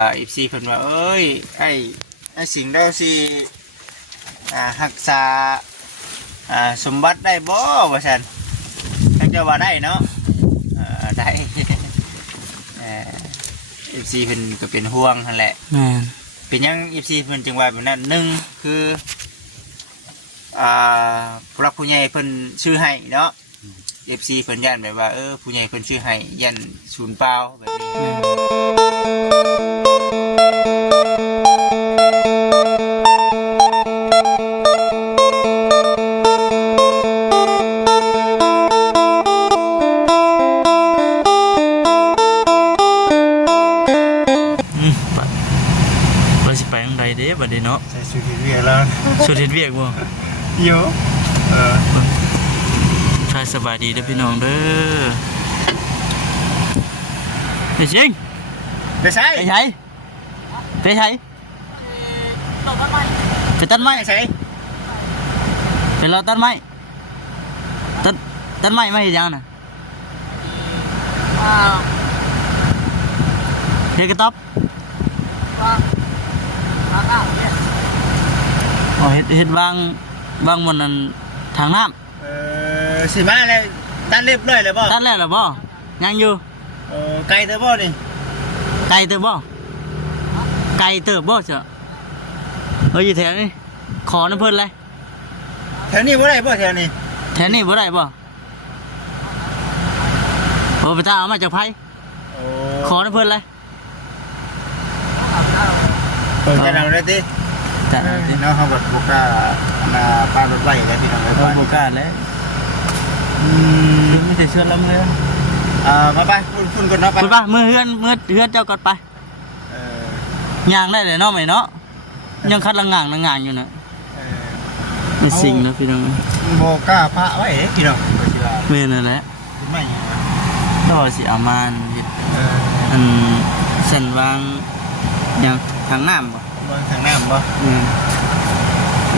อีซีเพิ่นว่าเอ้ยไอ้สิ่งเราสิรักษาสมบัติได้บ่ว่าซั่นท่านเจ้าว่าได้เนาะได้อีซีเพิ่นก็เป็นห่วงนั่นแหละเป็นยังอีซีเพิ่นจึงว่าแบบนั้นหนึ่งคือผู้รักผู้ใหญ่เพิ่นชื่อให้เนาะFC เพิ่นย่านแบบว่าผู้ใหญ่เพิ่นชื่อให้ย่านศูนย์เปล่าแบบนี้เราสิไปทางใดเด้บัดนี้เนาะใส่ชุดเวียกแล้วชุดเฮ็ดเวียกบ่อยู่ชายสบายดีเด้อพี่น้องเด้อไปชิงไปใช้ไปใช้ไปใช้ไปตัดไม้ใช้ไปรอตัดไม้ตัดไม้มาเฮ็ดหยังน่ะเฮ็ดกระต๊อบอ๋อเฮ็ดวางบนนั้นทางน้ำสิมาแล้วตัดเรียบร้อยแล้วบ่ตัดแล้วเหรอบ่ยังอยู่ไกลเด้อบ่นี่ไกลเติบบ่ไกลเติบบ่เจ้าอยู่แถวนี้ขอน้ำเพิ่นเลยแถวนี้บ่ได้บ่แถวนี้บ่ได้บ่โอ้ไปตาเอามาจากไผขอน้ำเพิ่นเลยจะนำได้ติเนาะเฮาบ่กล้าปารถไว้แล้วพี่น้องบ่กล้าแล้วมีแต่เชื่อลำเลยมาไปคุณก่อนเนาะไปคุณป่ะมือเฮือนเจ้าก่อนไปย่างได้เลยเนาะไหมเนาะยังคัดละงางอยู่นะมีสิ่งนะพี่น้องโบก้าพระไว้พี่น้องเมื่อนั่นแหละไม่ต่อสิอามานอันสันวางอย่างทางน้ำบ่วางทางน้ำบ่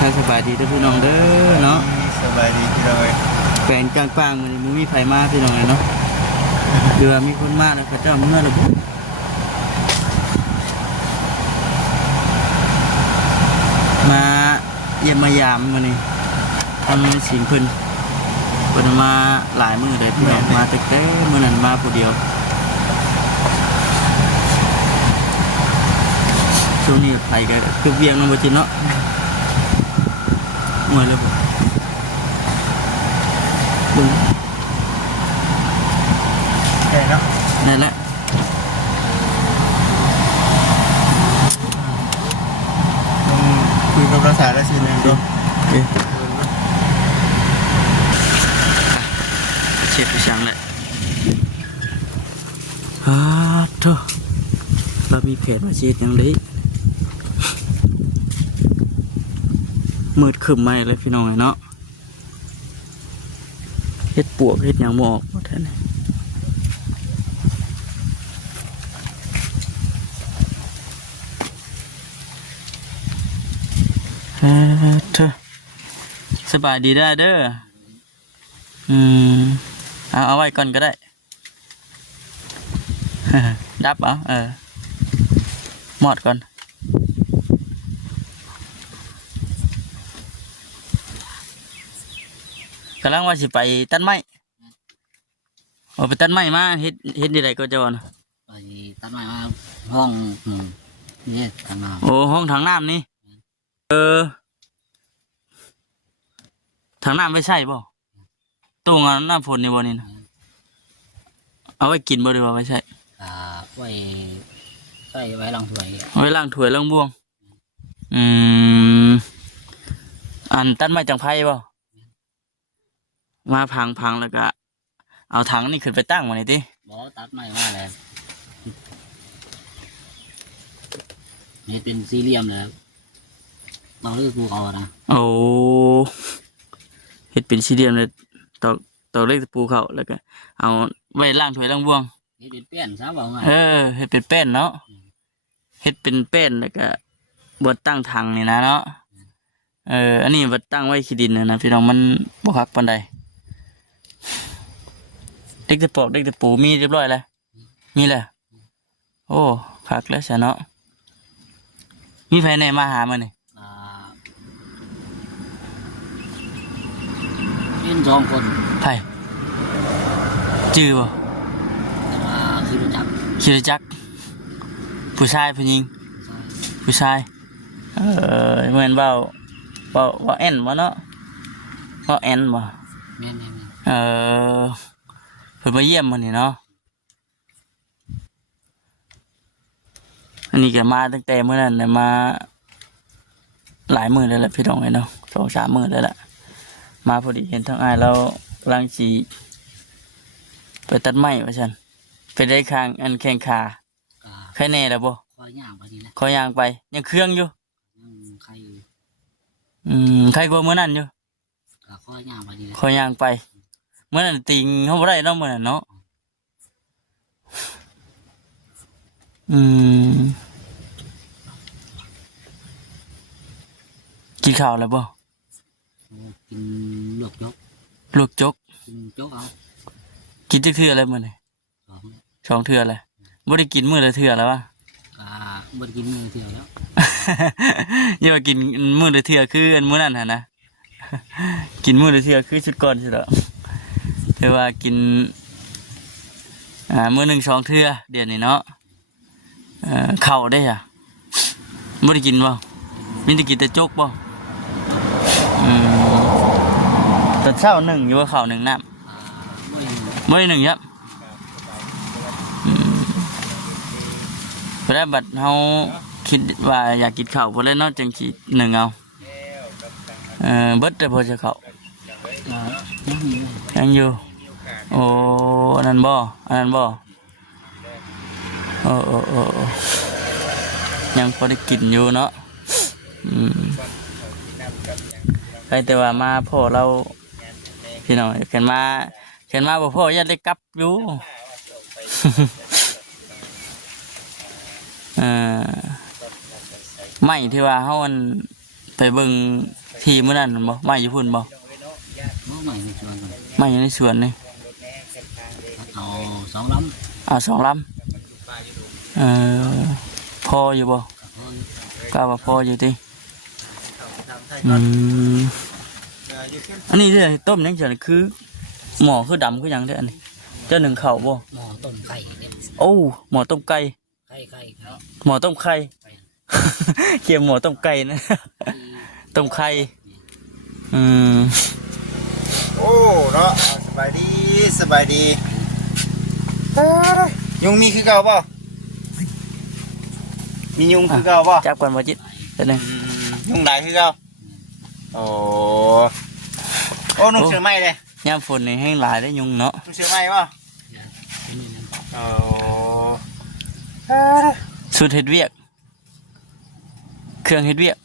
ถ้าสบายดีเด้อพี่น้องเด้อเนาะสบายดีพี่น้องแฝงกลางๆมันมีไฟมาพี่น้องเลยเนาะเรือมีคนมาแล้วเขาเจ้าเมื่อระบุมาเยี่ยมมายามมานี่ทำสิ่งเพิ่นมาหลายมื้อเลยพี่น้องมาแต่มื้อนั้นมาผู้เดียวช่วงนี้ไผก็คือเวียงน้องบ่จิเนาะมวยเลยบ่บึ้งแค่เนาะนั่นแหละคุยกับภาษาได้สิหนึ่งดูเช็ดไปช่างแหละเถอะเรามีเพจมาเช็ดอย่างนี้มืดขึ้นมาเลยพี่น้องเนาะเฮ็ดปวกเฮ็ดอย่างหมอกหมดแท้นี่เธอสบายดีได้เด้อเอาไว้ก่อนก็ได้ดับหมดก่อนกำลังว่าสิไปตัดไม้ไปตัดไม้มาเฮ็ดดีไรก็จะนะไปตัดไม้มาห้องนี่ทางน้ำโอ้ห้องถังน้ำนี่ถังน้ำไม่ใช่ป่ะตรงนั้นน้ำฝนนี่บ่นี่นะเอาไว้กินบ่ดีกว่าไม่ใช่ไว้ใส่ไว้ล้างถ้วยไว้ล้างถ้วยล้างบ่วงอันตัดไม้จังไพ่ป่ะมาพังแล้วก็เอาถังนี่ขึ้นไปตั้งมาหน่อยดิบ่ตัดไม้มาแล้วนี่เป็นสี่เหลี่ยมแล้วเราเลือกภูเขานะโอ้เห็ดเป็นสี่เหลี่ยมเลยตอกเลขปูเขาแล้วก็เอาไว้ล่างถ้วยล่างบ่วงเห็ดเป็นแป้นซะว่าไงเห็ดเป็นแป้นเนาะเห็ดเป็นแป้นแล้วก็บดตั้งถังนี่นะเนาะอันนี้บดตั้งไว้ขี้ดินนะพี่น้องมันบ่คักปานใดเด็กตะปอกเด็กตะปูมีเรียบร้อยแล้วมีแหละโอ้ พักแล้วซะเนาะมีไผไหนมาหามื้อนี่ เป็นสองคน ไผจื้อบ่ แต่ว่าคือรู้จัก คิดจักผู้ชายผู้หญิง ใช่ ผู้ชายเหมือนเบาแอนบ่เนาะเบาแอนบ่ แม่น เพิ่นมาเยี่ยมมื้อนี้เนาะอันนี้ก็มาตั้งแต่มื้อนั้นน่ะมาหลายมื้อแล้วแหละพี่น้องเอ้ยเนาะ 2-3 มื้อแล้วล่ะมาพอดีเห็นทางอ้ายเรากำลังสิไปตัดไม้ว่าซั่นไปได้ข้างอันแข้งขา ก็ ใครแน่ล่ะบ่ คอยย่างไปนี่แหละ ขอย่างไปยังเครื่องอยู่ ยังใคร ใครกลัวมื้อนั้นอยู่ ก็คอยย่างไปนี่แหละ ขอย่างไปมื้อนั้นติงเฮาบ่ได้เนาะมื้อนั้นเนาะกินข้าวแล้วบ่ กินลวกยก ลูกจก กินจกเอา กินจักเทื่อแล้วมื้อนี้ สอง 2 เทื่อแล้วบ่ได้กินมื้อละเทื่อแล้ววะ ก็บ่ได้กินมื้อเดียวแล้ว อย่ามากินมื้อละเทื่อคืออันมื้อนั้นหั่นนะ กินมื้อละเทื่อคือชุดก่อนสิดอกแต่ว่ากินมื้อหนึง2 เทื่อเดี๋ยวนี้เนาะข้าวได้อ่ะบ่ได้กินบ่มีแต่กินแต่จกบ่ตอนเช้าหนึ่งอยู่ว่าข้าวหนึ่งน้ำ บ่ได้ บ่ได้หนึ่งครับเพราะบัดเฮาคิดว่าอยากกินข้าวพอแล้วเนาะจังสิหนึ่งเอาเบิดแต่พอจะข้าว ยังมี ยังอยู่โอ้อันนั้นบ่โอ้ยังพอได้กินอยู่เนาะใครแต่ว่ามาพ่อเราพี่น้องเห็นมาบ่พ่ออย่าได้กลับอยู่ ไม่ที่ว่าเฮามันไปเบิ่งทีมื้อนั้นบ่ไม่อยู่พุ่นบ่ บ่ใหม่ในชวนกัน ไม่อยู่ในสวนนี่ เอาสองลำ 2 ลำพออยู่บ่ ก็พอ ก็ว่าพออยู่ติอันนี้เด้อต้มยังจังคือหม้อคือดำคือหยังเด้ออันนี้เจ้าหนึ่งข้าวบ่ หม้อต้มไข่เนี่ย โอ้หม้อต้มไก่ ไข่ หม้อต้มไข่ เกี่ยวหม้อต้มไก่นะต้มไข่โอ้เนาะสบายดียุงมีคือเก่าบ่มียุงคือเก่าบ่ จับก่อนบ่จิตเดี๋ยวนึง ยุงหลายคือเก่าโอ้นุ่งเสื้อไหมเลย ยามฝนนี่แห้งหลายได้ยุงเนาะ นุ่งเสื้อไหมบ่โอ้ สุดเฮ็ดเวียกเครื่องเฮ็ดเวียก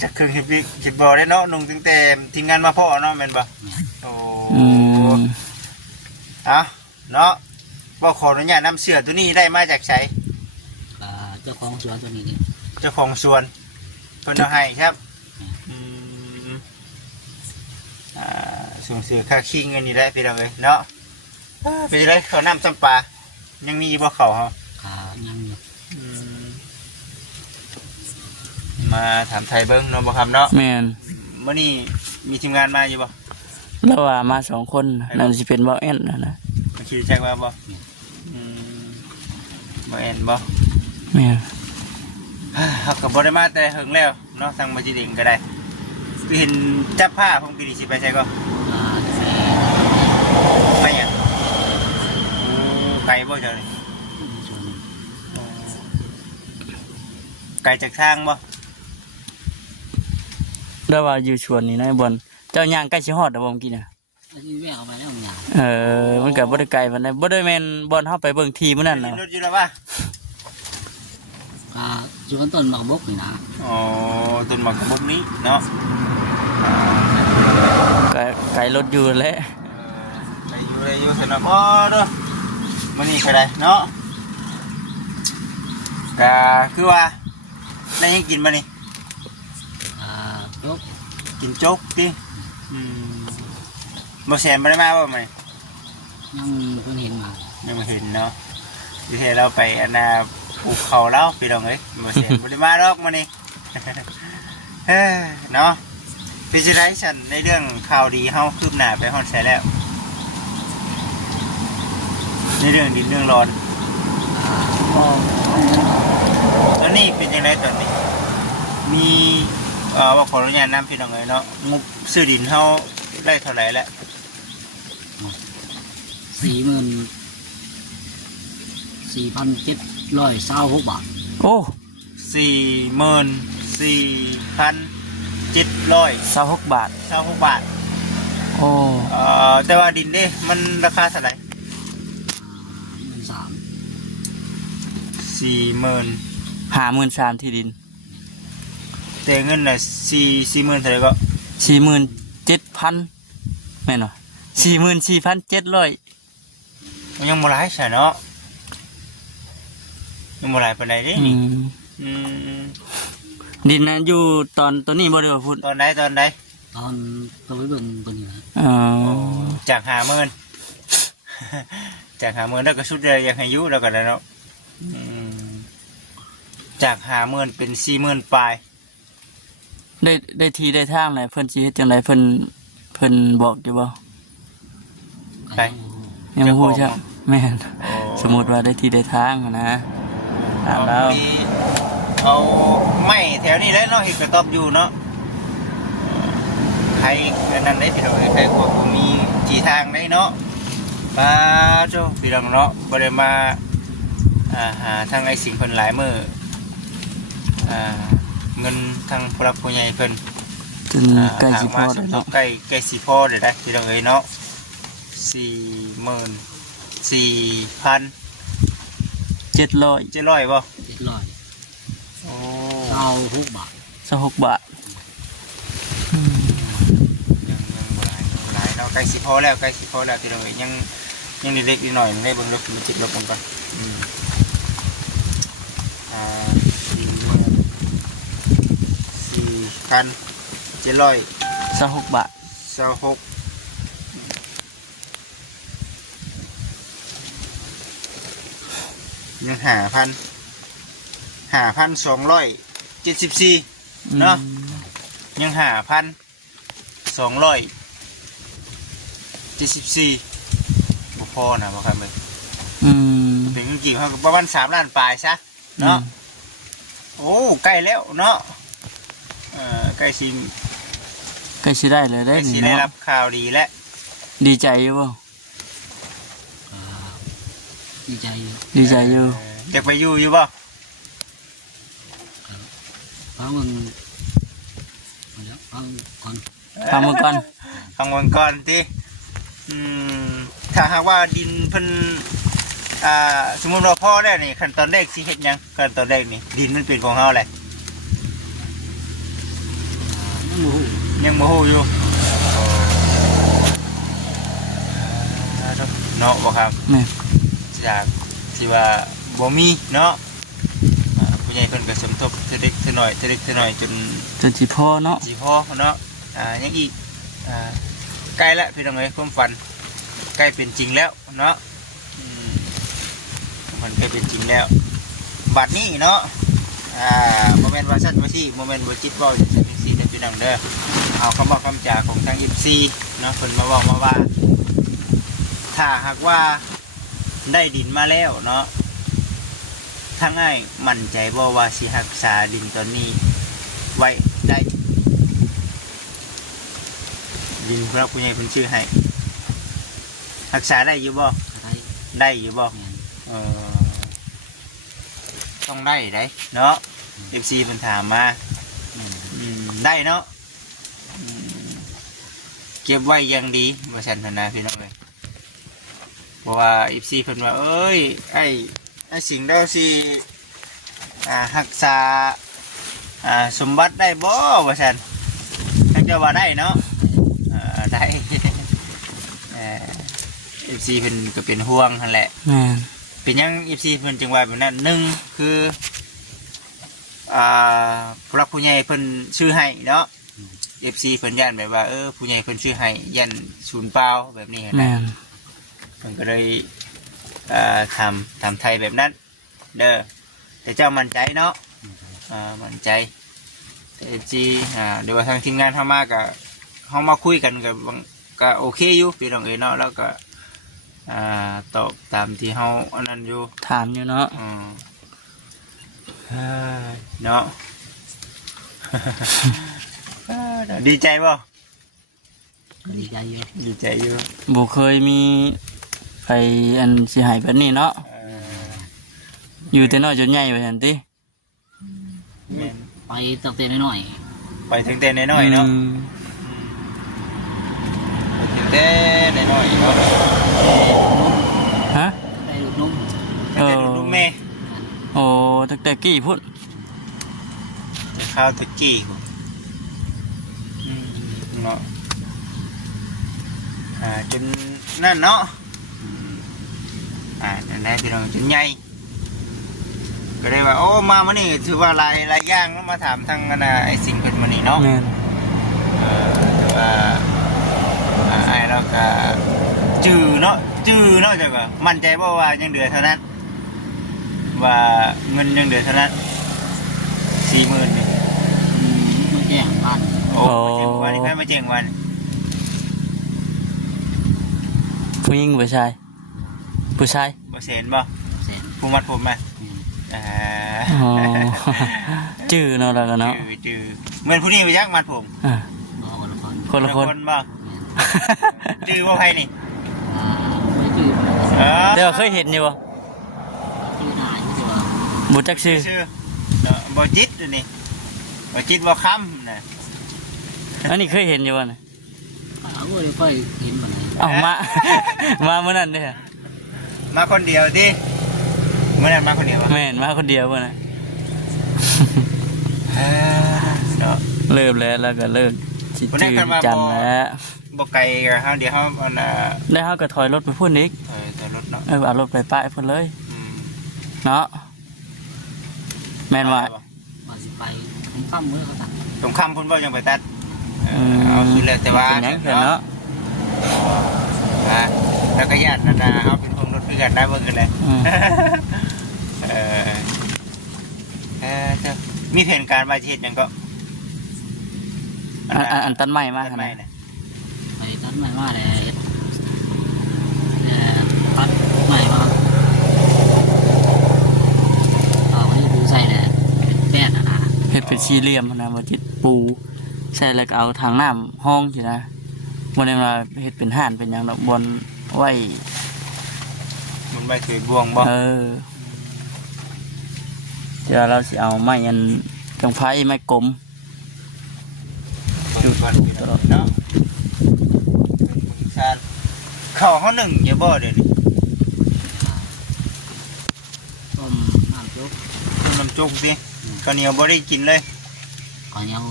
จะเครื่องเห็ดบ่ได้เนาะนุ่งตั้งแต่ทีมงานมาพ่อเนาะแม่นบ่โอ้เนาะบ่ขออนุญาตนำเสื้อตัวนี้ได้มาจากไส เจ้าของสวนตัวนี้เนี่ย เจ้าของสวนเพิ่นเอาให้ครับส่งเสือค่าคิงอันนี้ได้พี่น้องเอ้ยเนาะไปเลยเขาน้ำจำปายังมีบ่เขาเฮา ขายังอยู่ มาถามไทยเบิ้งเนาะบ่ครับเนาะ แม่น มื้อนี้มีทีมงานมาอยู่บ่ แล้วว่ามา2 คนนั่นสิเป็นบ่แอนนะ มาขี่แจ็คว่าบ่บ่แอนบ่ แม่น เฮาก็บ่ได้มาแต่เฮิงแล้วเนาะทางมาจิเด้งก็ได้คือเห็นจับผ้าผมกินสิไปใช่ก็ ไปหยังไกลบ่เจ้านี่ไกลจากทางบ่ แล้วว่าอยู่ชวนนี่นายบนเจ้าย่างใกล้สิฮอดแล้วบ่เมื่อกี้น่ะ ที่แม่เอาไปแล้วมันยาว มันก็บ่ได้ไกลปานใดบ่ได้แม่นบ่อนเฮาไปเบิ่งที่มื้อนั้นน่ะ รถอยู่แล้วว่า สวนต้นหมากบกนี่นะ อ๋อต้นหมากกระบอกนี้เนาะ ไกลรถอยู่แหละ ได้อยู่สนามบ่เด้อมื้อนี้ก็ได้เนาะก็คือว่าได้ยังกินบ่นี่ ยก กินโจ๊กติบ่แซมบ่ได้มาบ่มื้อนี้ ยังมีคนเห็นมา ยังไม่เห็นเนาะที่เทเราไปอันนาปลูกเขาแล้วพี่น้องเอ้ยมาเสียบริมาดอกมานี่ เนาะพิจารณาฉันในเรื่องข่าวดีเฮาคืบหน้าไปฮอดใช้แล้ว ในเรื่องดินเรื่องร้อนแล้วนี่เป็นยังไงตอนนี้ มีว่าขออนุญาตนำพี่น้องเอ้ยเนาะงบซื้อดินเฮาได้เท่าไหร่แล้ว 44,726 บาท โอ้ 44,726 26 บาท บาท โอ้ แต่ว่าดินเด้มันราคาเท่าไหร่ 53,000ที่ดิน แต่เงินน่ะ40,000เท่าไหร่ก็ 47,000แม่นบ่44,700 มันยังบ่หลายใช่เนาะยังบ่หลายปานใดเด้นี่ดินนั้นอยู่ตอนตัวนี้บ่ได้ว่าพูด ตอนใด ตอนตัวไปเบิ่งตัวนี้นะ อ๋อ จาก50,000 จาก50,000แล้วก็ชุดเลยอยากให้อยู่แล้วก็ได้เนาะจาก50,000เป็น40,000ปลาย ได้ทีได้ทางไหนเพิ่นสิเฮ็ดจังไดเพิ่นบอกอยู่บ่ ไป ยังบ่ฮู้จักแม่น โอ้ สมมุติว่าได้ทีได้ทางอะนะถามแล้ว เอาไม้แถวนี้เลยเนาะเห็นกระต๊อบอยู่เนาะใครอันนั้นได้พี่น้องใครก็มีจีทางได้เนาะมาโจ้พี่น้องเนาะบ่ได้มาหาทางไอ้สิ่งเพิ่นหลายมื้อเงินทางผู้รักผู้ใหญ่เพิ่น จนใกล้สิพอแล้วเนาะ ใกล้สิพอเด้อพี่น้องเอ้ยเนาะ44,700 700 บ่ 700 โอ้ 26 บาท 26 บาท ยังบ่หลายเนาะใกล้สิพอแล้วพี่น้องเอ้ยยังเล็กๆนิดหน่อยได้เบิ่งลบมันจิตลบกันก่อน26 บาท 26ยัง5,274เนาะยัง5,274บ่พอนะบ่ครับเอ้ย ถึงจริงๆเขาก็ประมาณ3 ล้านปลายซะเนาะโอ้ใกล้แล้วเนาะใกล้สิได้เลยได้นี่ ได้ เนาะ รับข่าวดีแล้ว ดีใจอยู่บ่ ดีใจอยู่ ดีใจอยู่ อยากไปอยู่บ่ ฟังมันเดี๋ยวฟังก่อน ทำมาก่อน ฟังวันก่อนทีถ้าหากว่าดินเพิ่นสมมุติว่าพ่อได้นี่ขั้นตอนแรกสิเฮ็ดหยังขั้นตอนแรกนี่ดินมันเป็นของเฮาแหละ ยังบ่ฮู้ยังบ่ฮู้อยู่เนาะบ่ครับ แม่ จากที่ว่าบ่มีเนาะผู้ใหญ่เพิ่นก็สมทบเทเล็กเทน้อยจน สิพอเนาะ สิพอเนาะยังอีกใกล้แล้วพี่น้องเอ้ยความฝันใกล้เป็นจริงแล้วเนาะมันใกล้เป็นจริงแล้วบัดนี้เนาะโมเมนต์ว่าสั้นว่าซี่โมเมนต์ว่าจิตบ่อย่างเช่นซี่แต่พี่น้องเด้อเอาคำบอกคำจาของทาง MC เนาะเพิ่นมาบอกมาว่าถ้าหากว่าได้ดินมาแล้วเนาะทางง่ายมั่นใจบ่ว่าสิรักษาดินตอนนี้ไว้ได้ดินพระผู้ใหญ่เพิ่นชื่อให้รักษาได้อยู่บ่ อะไร ได้อยู่บ่ แม่น ต้องได้เนาะ FC เพิ่นถามมาได้เนาะเก็บไว้อย่างดีว่าซั่นนะพี่น้องเอ้ยเพราะว่า FC เพิ่นว่าเอ้ยไอ้สิ่งเดาสิรักษาสมบัติได้บ่ว่าซั่นท่านเจ้าว่าได้เนาะได้ FC เพิ่นก็เป็นห่วงหั่นแหละ แม่น เป็นยัง FC เพิ่นจังว่าแบบนั้นหนึ่งคือผู้รักผู้ใหญ่เพิ่นชื่อให้เนาะ FC เพิ่นย่านแบบว่าผู้ใหญ่เพิ่นชื่อให้ยันศูนย์เปล่าแบบนี้ แม่ นะ น เพิ่นก็เลย ทำไทยแบบนั้นเด้อแต่เจ้ามั่นใจเนาะมั่นใจแต่จีเดี๋ยวว่าทางทีมงานเข้ามากับเขามาคุยกันก็โอเคอยู่พี่น้องเอ๋ยเนาะแล้วก็ตอบตามที่เขาอันนั้นอยู่ ถามอยู่เนาะ เนาะ ดีใจบ่ ดีใจอยู่ ดีใจอยู่ บ่เคยมีไปอันสิใหายแบบนี้เนาะอยู่แต่น้อยจนใหญ่ไปหั่นติ แม่น ไปตั้งแต่น้อย ไปถึงแต่น้อยๆเนาะไปถึงแต่น้อยๆเนาะ ฮะ ๆได้ลูกนุ่ม ตั้งแต่ลูกแม่ โอ้ตั้งแต่กี้พุ่น ข้าวตะกี้เนาะจนนั่นเนาะนั่นแหละพี่น้องจนใหญ่ก็เลยว่าโอ้มามื้อนี้ถือว่าหลายอย่างแล้วมาถามทางไอ้สิ่งเพิ่นมื้อนี้เนาะ แม่น แต่ว่าไอ้เราก็จื้อเนาะจังว่ามั่นใจบ่ว่ายังเดือเท่านั้นว่าเงินยังเดือเท่านั้น 40,000นี่ มาแจ้งบ้าน โอ้มาแจ้งวันนี้ใครมาแจ้งวัน ผู้หญิงผู้ชายผู้ชาย บ่เซนบ่ แสน ผู้มัดผมมาอ่า อ๋อ จื้อเนาะแล้วก็เนาะ จื้อเหมือนผู้นี้ไปยักมัดผม อ่า บอกคนละคน คนละคน บ่จื้อบ่ไผนี่ ไม่ชื่อ เดี๋ยวเคยเห็นอยู่บ่ ชื่อหน้าชื่อว่า บ่จักชื่อ ชื่อบ่จิตอันนี่บ่จิตบ่ค้ำนะ อันนี้เคยเห็นอยู่บ่น่ะ เอาเลยค่อยเห็นมาเลย เอ้ามา มามื้อนั้นเด้อ มาคนเดียวดิเมื่อนั้นมาคนเดียววะ แม่นมาคนเดียวบ่น่ะ เนาะ เลิกแล้วก็เลิกสิ คนนั้ จื้ น อ คันว่า จัน บ่ แล้ว บ่ไกลกับเฮาเดี๋ยวเฮาอันได้เฮาก็ถอยรถไปพุ่นอีก แต่รถเนาะ เอารถไปป้ายพุ่นเลย อืม เนาะแม่นว่า ว่าสิไปถึงค่ำเมื่อเขาตัด ตรงคำพุ่นบ่ยังไปตัดเอาสุดแล้วแต่ว่า เป็นหยังเพิ่นเนาะ แล้วก็ญาตินานาเอาเป็นคนรถด้วยกันได้เบิ่งกันเลย อืม เจ้ามีแผนการมาเฮ็ดหยังก็ อันตันใหม่มา ทำ หั่น ไม น่ะ นะ ไปตัดใหม่มาเลยตัดใหม่มาเอาไว้ดูใส่เลยแป้นนะ เฮ็ดเป็นสี่เหลี่ยมหั่นนะบ่ติดปูใส่แล้วก็เอาทางน้ำห้องสินะบ่ได้ว่าเฮ็ดเป็นห้านเป็นหยังดอกบนไว้ มันไปถือบวงบ่ เดี๋ยวเราสิเอาไม้อันจังไผไม้กลม จุดวันเนาะเข้าเขาหนึ่งอย่าบ่เดี๋ยวนี้ ต้มน้ำซุป ต้มน้ำจุกสิข้าวเหนียวบ่ได้กินเลย ก่อนยัง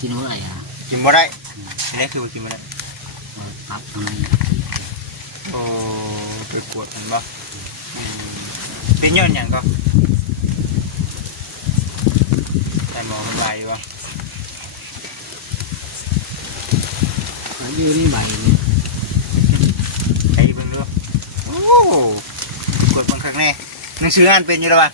กินเมื่อไหร่อ่ะ กินบ่ได้นี่คือกินบ่ได้ ตับตรงนี้ โอ้ไปกวดมันบ่เป็นย้อนหยังก็แต่หมอมันบายอยู่บ่ เขายืนใบ ไอ้เบิ่งดูโอ้กดบังคักแน่หนังสืออ่านเป็นอยู่แล้วป่ะ